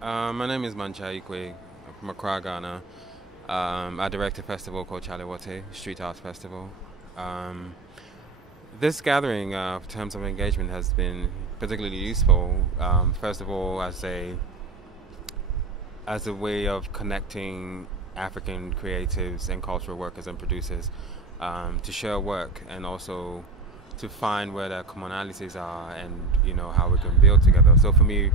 My name is Mantse Aryeequaye. I'm from Accra, Ghana. I direct a festival called Aryeequaye Street Arts Festival. Um, this gathering, in terms of engagement, has been particularly useful. First of all, as a way of connecting African creatives and cultural workers and producers to share work and also to find where their commonalities are and how we can build together. So for me,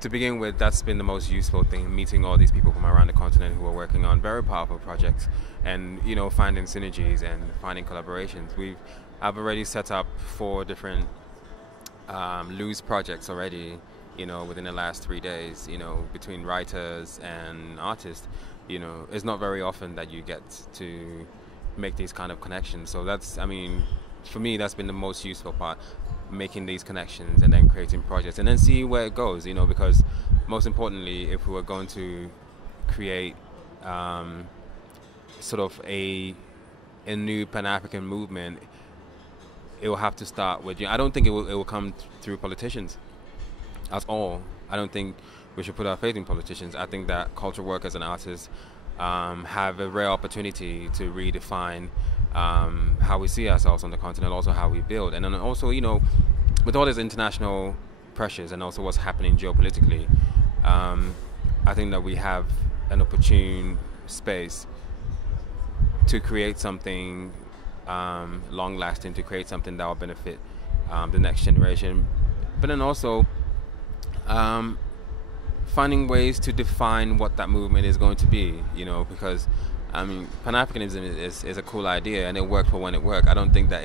to begin with, that's been the most useful thing, meeting all these people from around the continent who are working on very powerful projects and, finding synergies and finding collaborations. I've already set up 4 different loose projects already, within the last 3 days, between writers and artists. It's not very often that you get to make these kind of connections. So for me, that's been the most useful part, making these connections and then creating projects and then see where it goes, because most importantly, if we were going to create sort of a new Pan-African movement, it will have to start with, I don't think it will come through politicians at all. I don't think we should put our faith in politicians. I think that cultural workers and artists have a rare opportunity to redefine how we see ourselves on the continent, also how we build. And then also, with all these international pressures and also what's happening geopolitically, I think that we have an opportune space to create something long-lasting, to create something that will benefit the next generation. But then also finding ways to define what that movement is going to be, because Pan-Africanism is a cool idea and it worked for when it worked. I don't think that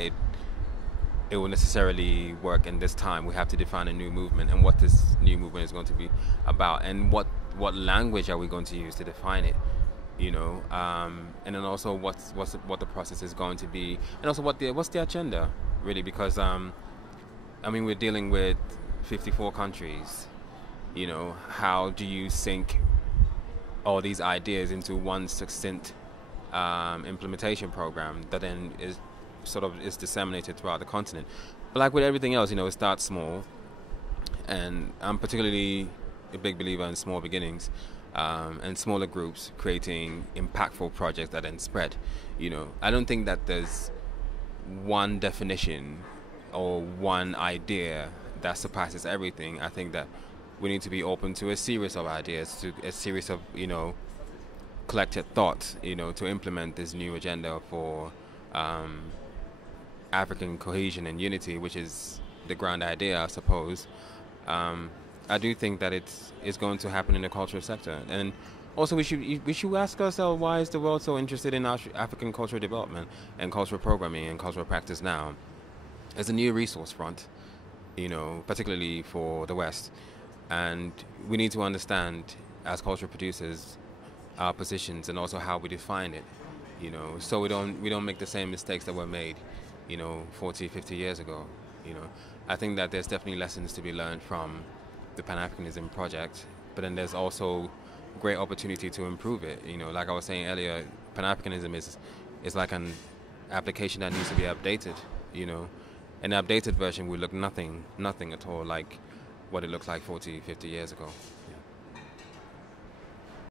it will necessarily work in this time. We have to define a new movement and what this new movement is going to be about, and what language are we going to use to define it, and then also what the process is going to be, and also what's the agenda really, because we're dealing with 54 countries. How do you sync all these ideas into one succinct implementation program that then is disseminated throughout the continent? But like with everything else, it starts small, and I'm particularly a big believer in small beginnings and smaller groups creating impactful projects that then spread. I don't think that there's one definition or one idea that surpasses everything. I think that we need to be open to a series of ideas, to a series of collected thoughts, to implement this new agenda for African cohesion and unity, which is the grand idea, I suppose. I do think that it's going to happen in the cultural sector, and also we should ask ourselves, why is the world so interested in African cultural development and cultural programming and cultural practice now? As a new resource front, particularly for the West. And we need to understand, as cultural producers, our positions and also how we define it, so we don't make the same mistakes that were made, 40, 50 years ago. I think that there's definitely lessons to be learned from the Pan-Africanism project, but then there's also great opportunity to improve it. Like I was saying earlier, Pan-Africanism is like an application that needs to be updated. An updated version will look nothing at all like what it looked like 40, 50 years ago.